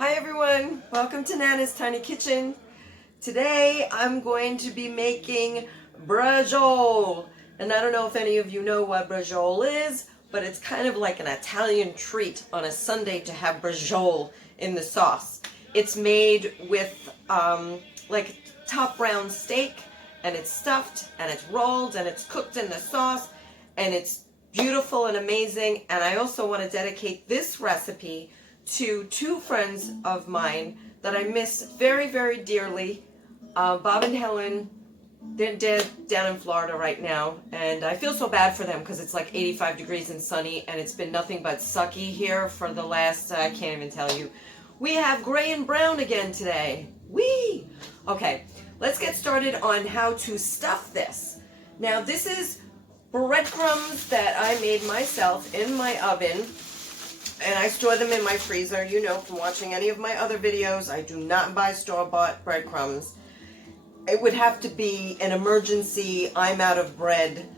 Hi everyone, welcome to Nana's Tiny Kitchen. Today I'm going to be making braciole. And I don't know if any of you know what braciole is, but it's kind of like an Italian treat on a Sunday to have braciole in the sauce. It's made with like top round steak, and it's stuffed and it's rolled and it's cooked in the sauce, and it's beautiful and amazing. And I also want to dedicate this recipe to two friends of mine that I miss very, very dearly, Bob and Helen. They're dead down in Florida right now, and I feel so bad for them because it's like 85 degrees and sunny, and it's been nothing but sucky here for the last, I can't even tell you. We have gray and brown again today. Whee! Okay, let's get started on how to stuff this. Now, this is breadcrumbs that I made myself in my oven, and I store them in my freezer. You know from watching any of my other videos, I do not buy store-bought breadcrumbs. It would have to be an emergency, I'm out of bread,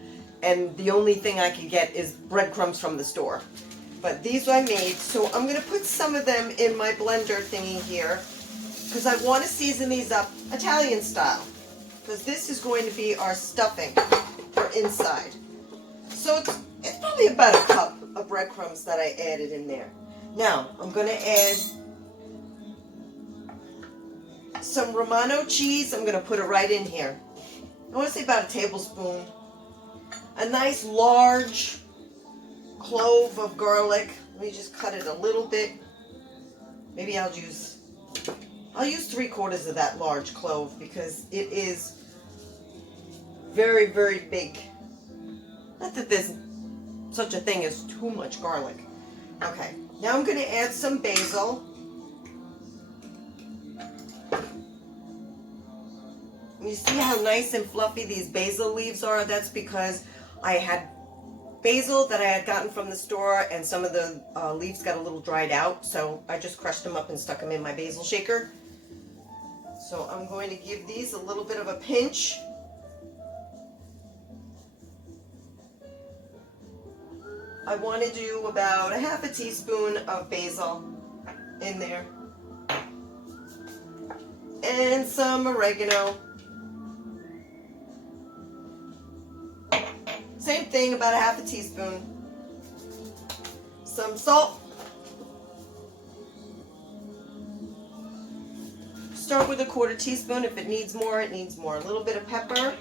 and the only thing I could get is breadcrumbs from the store. But these I made, so I'm going to put some of them in my blender thingy here, because I want to season these up Italian style, because this is going to be our stuffing for inside. So it's probably about a cup of breadcrumbs that I added in there. Now, I'm going to add some Romano cheese. I'm going to put it right in here. I want to say about a tablespoon. A nice large clove of garlic. Let me just cut it a little bit. Maybe I'll use 3/4 of that large clove because it is very, very big. Not that there's such a thing as too much garlic. Okay, now I'm going to add some basil. You see how nice and fluffy these basil leaves are? That's because I had basil that I had gotten from the store, and some of the leaves got a little dried out, so I just crushed them up and stuck them in my basil shaker. So I'm going to give these a little bit of a pinch. I want to do about a half a teaspoon of basil in there. And some oregano. Same thing, about a half a teaspoon. Some salt. Start with a 1/4 teaspoon. If it needs more, it needs more. A little bit of pepper.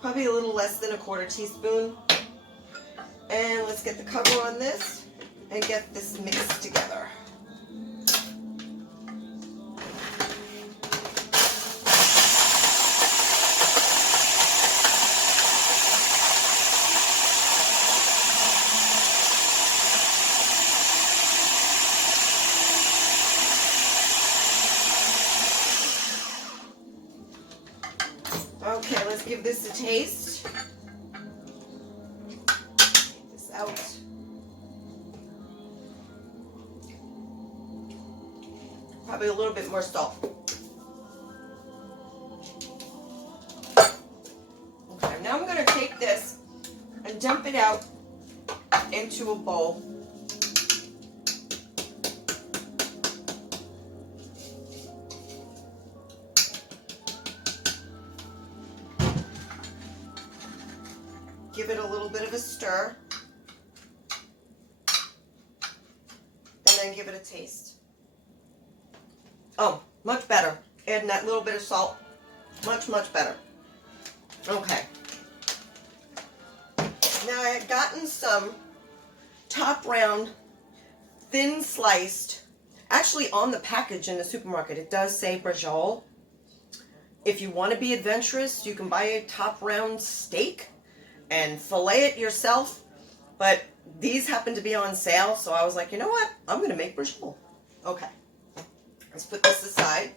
Probably a little less than a 1/4 teaspoon. And let's get the cover on this and get this mixed together. Okay, let's give this a taste. Take this out. Probably a little bit more salt. Okay, now I'm going to take this and dump it out into a bowl. Give it a little bit of a stir, and then give it a taste. Oh, much better. Adding that little bit of salt, much, much better. Okay. Now I had gotten some top round, thin sliced, actually on the package in the supermarket, it does say braciole. If you want to be adventurous, you can buy a top round steak and fillet it yourself, but these happen to be on sale, so I was like, you know what, I'm going to make braciole. Okay, let's put this aside.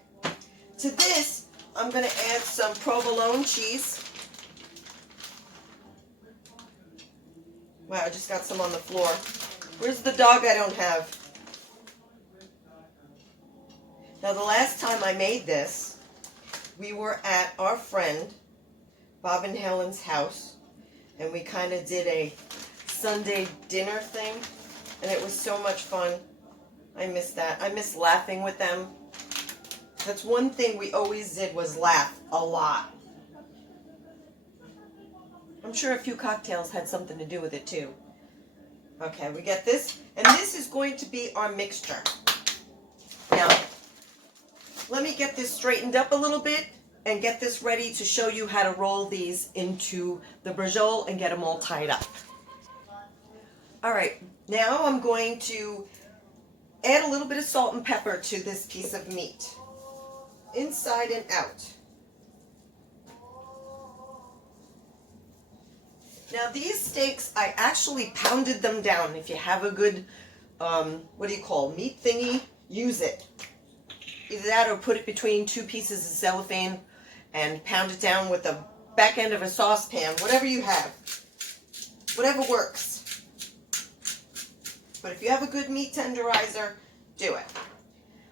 To this, I'm going to add some provolone cheese. Wow, I just got some on the floor. Where's the dog I don't have? Now, the last time I made this, we were at our friend Bob and Helen's house, and we kind of did a Sunday dinner thing, and it was so much fun. I miss that. I miss laughing with them. That's one thing we always did, was laugh a lot. I'm sure a few cocktails had something to do with it too. Okay, we get this, and this is going to be our mixture. Now, let me get this straightened up a little bit and get this ready to show you how to roll these into the braciole and get them all tied up. All right, now I'm going to add a little bit of salt and pepper to this piece of meat, inside and out. Now these steaks, I actually pounded them down. If you have a good, meat thingy, use it. Either that or put it between two pieces of cellophane and pound it down with the back end of a saucepan, whatever you have. Whatever works. But if you have a good meat tenderizer, do it.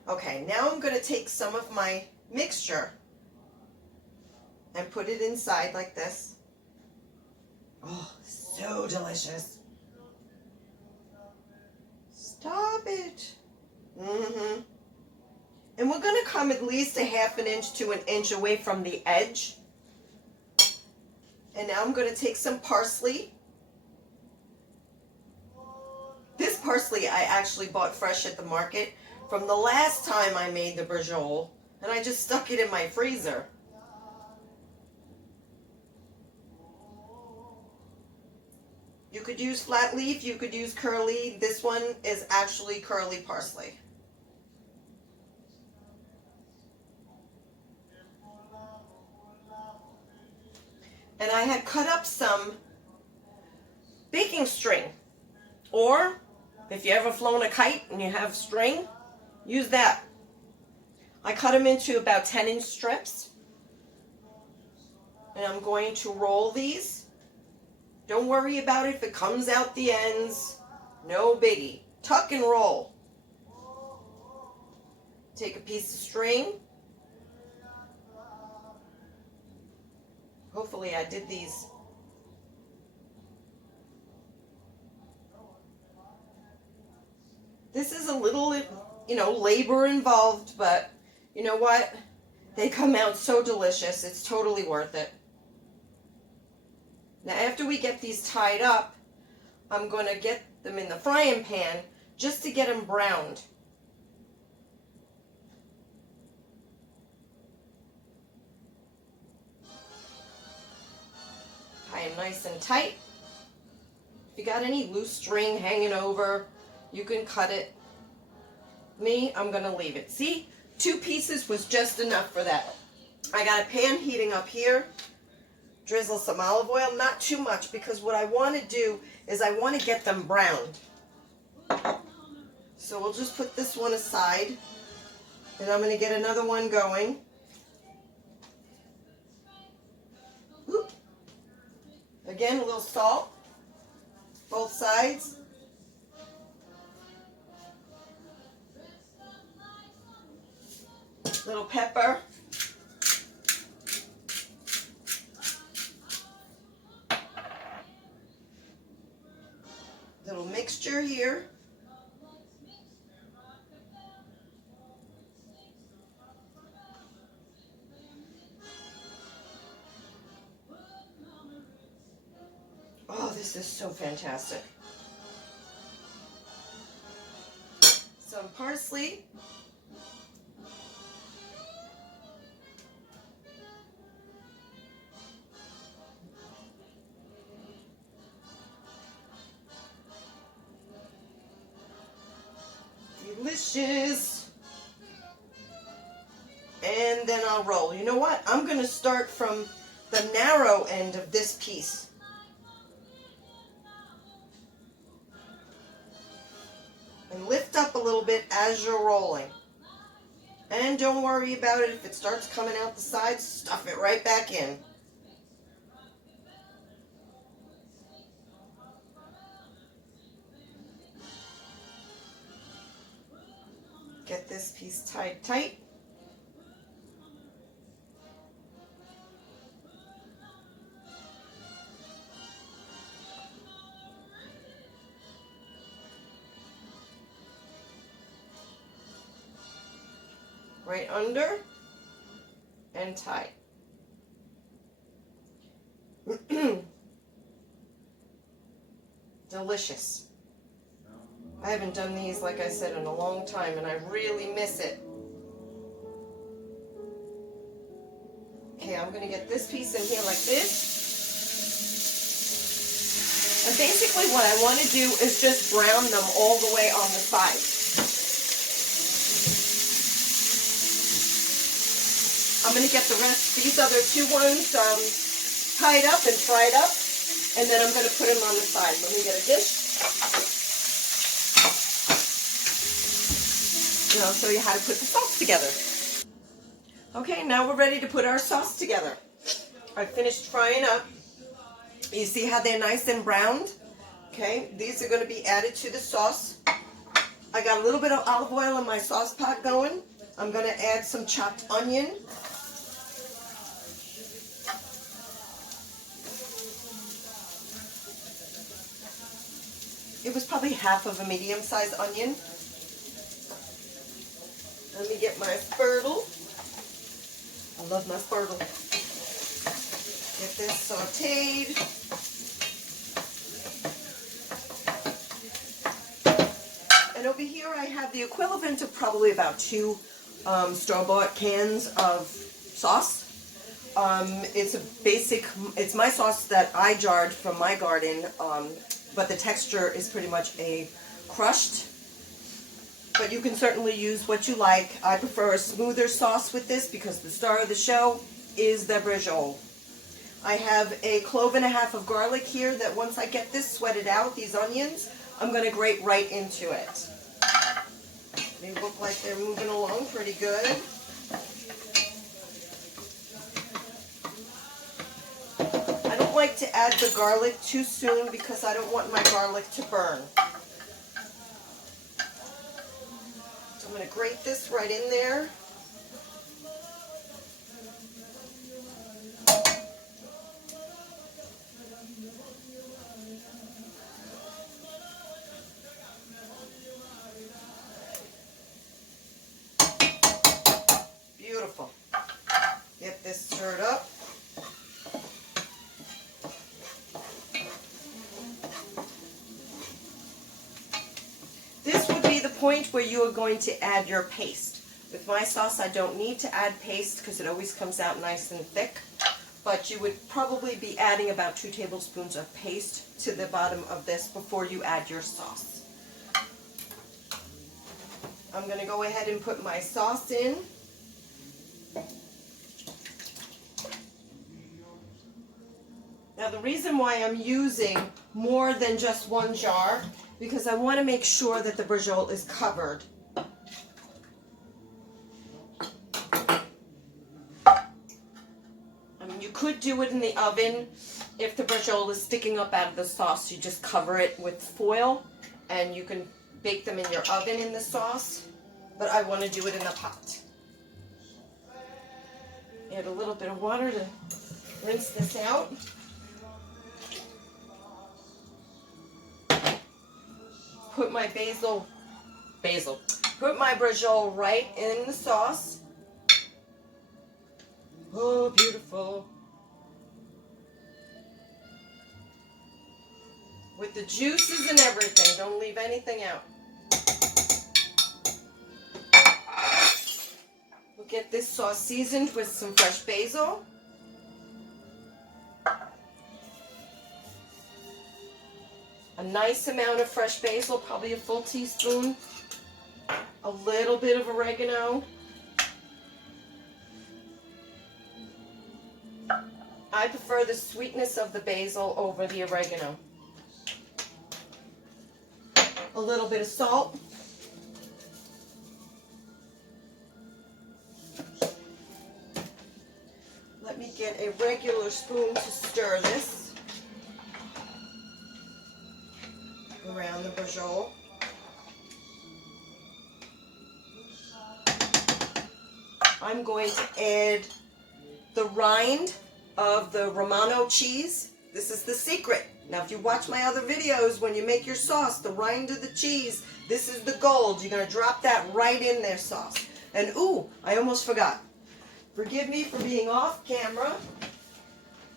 Okay, now I'm going to take some of my mixture and put it inside like this. Oh, so delicious. Stop it. And we're going to come at least a half an inch to an inch away from the edge. And now I'm going to take some parsley. This parsley I actually bought fresh at the market from the last time I made the braciole, and I just stuck it in my freezer. You could use flat leaf, you could use curly. This one is actually curly parsley. And I had cut up some baking string. Or, if you ever flown a kite and you have string, use that. I cut them into about 10-inch strips. And I'm going to roll these. Don't worry about it if it comes out the ends. No biggie. Tuck and roll. Take a piece of string. Hopefully I did these. This is a little, labor involved, but you know what? They come out so delicious. It's totally worth it. Now, after we get these tied up, I'm going to get them in the frying pan just to get them browned. Tie them nice and tight. If you got any loose string hanging over, you can cut it. Me, I'm going to leave it. See, 2 pieces was just enough for that. I got a pan heating up here. Drizzle some olive oil, not too much, because what I want to do is I want to get them browned. So we'll just put this one aside, and I'm going to get another one going. Oop. Again, a little salt, both sides. Little pepper. Little mixture here. Oh, this is so fantastic. Some parsley. Delicious. And then I'll roll. You know what? I'm going to start from the narrow end of this piece. And lift up a little bit as you're rolling. And don't worry about it. If it starts coming out the sides, stuff it right back in. Get this piece tied tight. right under, and tight. Delicious. I haven't done these, like I said, in a long time, and I really miss it. Okay, I'm going to get this piece in here like this. And basically what I want to do is just brown them all the way on the side. I'm going to get the rest, these other two ones tied up and fried up, and then I'm going to put them on the side. Let me get a dish. And I'll show you how to put the sauce together. Okay, now we're ready to put our sauce together. I finished frying up. You see how they're nice and browned? Okay, these are going to be added to the sauce. I got a little bit of olive oil in my sauce pot going. I'm going to add some chopped onion. It was probably half of a medium-sized onion. Let me get my spurtle. I love my spurtle. Get this sauteed. And over here I have the equivalent of probably about 2 store-bought cans of sauce. It's my sauce that I jarred from my garden, but the texture is pretty much a crushed. But you can certainly use what you like. I prefer a smoother sauce with this because the star of the show is the Braciole. I have a clove and a half of garlic here that once I get this sweated out, these onions, I'm going to grate right into it. They look like they're moving along pretty good. I don't like to add the garlic too soon because I don't want my garlic to burn. I'm going to grate this right in there. Beautiful. Get this stirred up. This would be the point where you are going to add your paste. With my sauce, I don't need to add paste because it always comes out nice and thick. But you would probably be adding about 2 tablespoons of paste to the bottom of this before you add your sauce. I'm going to go ahead and put my sauce in. Now the reason why I'm using more than just 1 jar, because I want to make sure that the Braciole is covered. I mean, you could do it in the oven. If the Braciole is sticking up out of the sauce, you just cover it with foil and you can bake them in your oven in the sauce. But I want to do it in a pot. Add a little bit of water to rinse this out. Put my put my Braciole right in the sauce. Oh, beautiful. With the juices and everything, don't leave anything out. We'll get this sauce seasoned with some fresh basil. A nice amount of fresh basil, probably a full teaspoon. A little bit of oregano. I prefer the sweetness of the basil over the oregano. A little bit of salt. Let me get a regular spoon to stir this around the Braciole. I'm going to add the rind of the Romano cheese. This is the secret. Now, if you watch my other videos, when you make your sauce, the rind of the cheese, this is the gold. You're going to drop that right in their sauce. And ooh, I almost forgot. Forgive me for being off camera.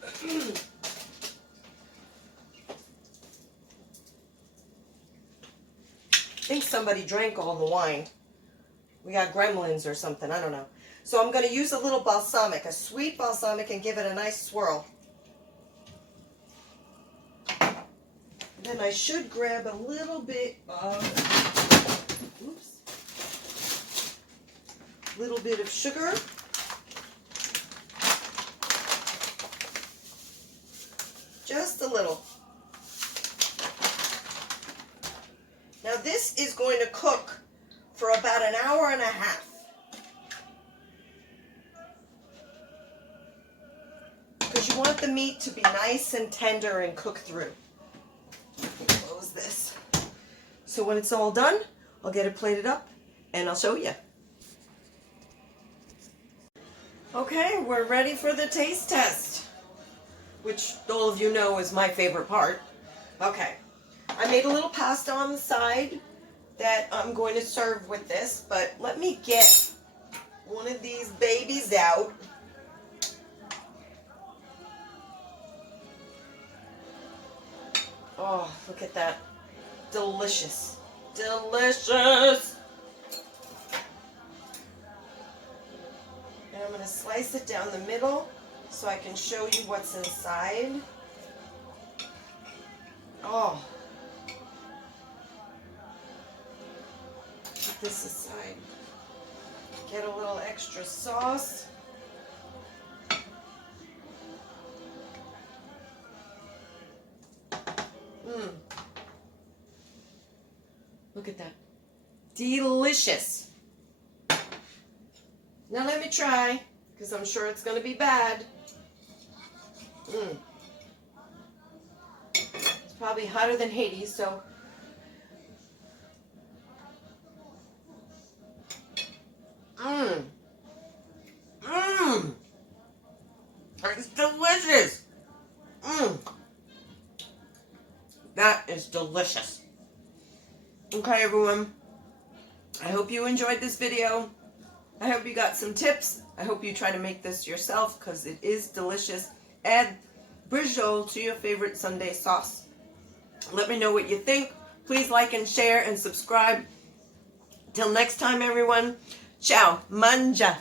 I think somebody drank all the wine. We got gremlins or something, I don't know. So I'm going to use a little balsamic, a sweet balsamic, and give it a nice swirl. Then I should grab a little bit of, little bit of sugar. Just a little. Now this is going to cook for about an hour and a half. Because you want the meat to be nice and tender and cook through. Close this. So when it's all done, I'll get it plated up and I'll show you. Okay, we're ready for the taste test, which all of you know is my favorite part. Okay, I made a little pasta on the side that I'm going to serve with this, but let me get one of these babies out. Oh, look at that. Delicious. Delicious! And I'm going to slice it down the middle so I can show you what's inside. Oh. Put this aside. Get a little extra sauce. Look at that. Delicious. Now let me try, because I'm sure it's going to be bad. It's probably hotter than Hades, so. It's delicious. That is delicious. Okay, everyone. I hope you enjoyed this video. I hope you got some tips. I hope you try to make this yourself because it is delicious. Add Braciole to your favorite Sunday sauce. Let me know what you think. Please like and share and subscribe. Till next time, everyone. Ciao. Mangia.